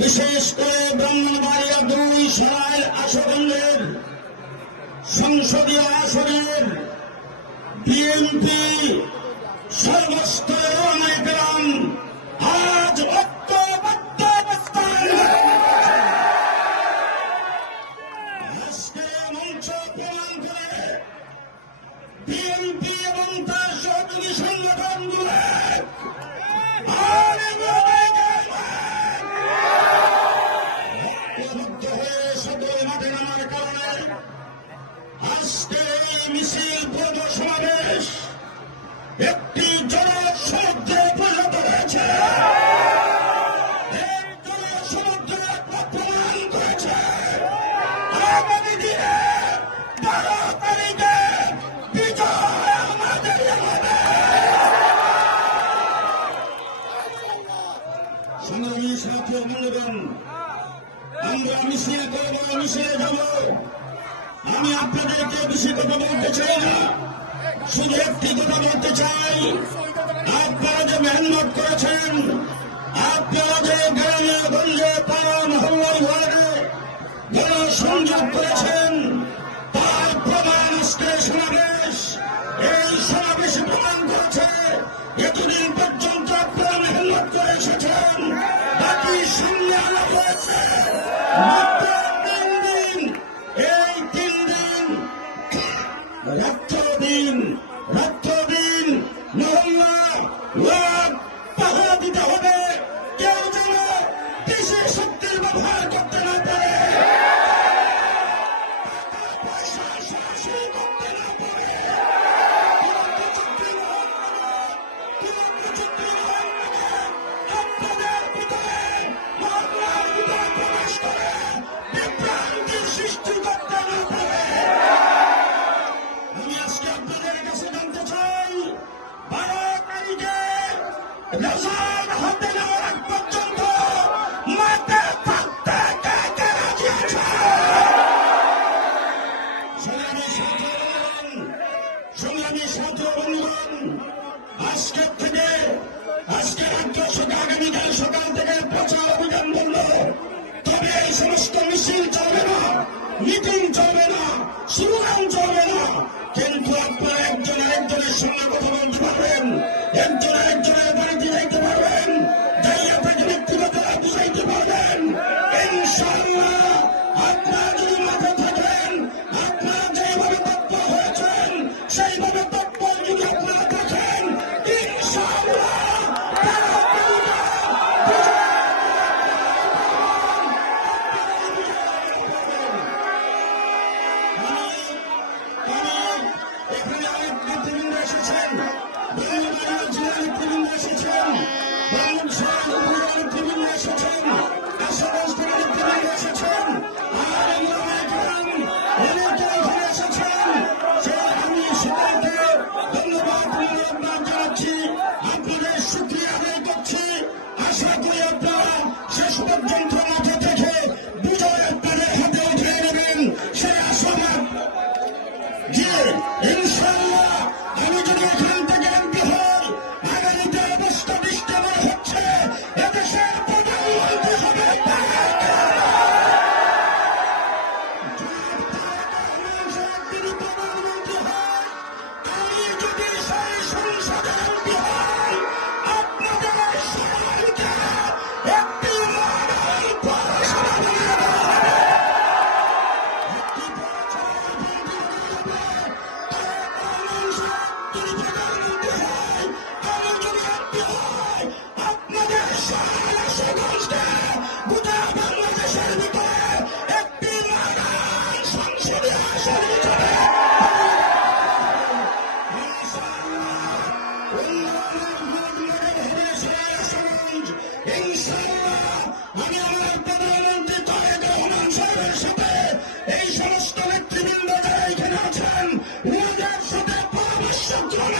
বিশেষ করে ব্রাহ্মণবাড়িয়া দুই সরাইল আসনের সংসদীয় আসনের বিএনপি সর্বস্তরের অনেকরাম আজ আজকে মিছিল সমাবেশ একটি জনসমুদ্রে পরিণত হয়েছে। সংগ্রামী সাথী বন্ধুগণ আমরা মিছিল করব মিছিলে যাব। আমি আপনাদেরকে বেশি কথা বলতে চাই না। শুধু একটি কথা বলতে চাই। আপনারা যে মেহনত করেছেন, আপনারা যে গ্রামে গঞ্জে পাড়া মহল্লায় ওয়ার্ডে গণসংযোগ করেছেন, তার প্রমাণ আজকে সমাবেশ। এই সমাবেশ প্রমাণ করেছে এতদিন পর্যন্ত আপনারা মেহনত করে এসেছেন বাকি সামনে আনা হয়েছে। Jesus. ছাত্র থেকে আজকে রাজ্য সকাল আগামীকাল সকাল থেকে প্রচার অভিযান বন্ধ তবে এই সমস্ত মিছিল চলবে না, মিটিং চলবে না স্লোগান চলবে না। Thank you.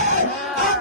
Yeah.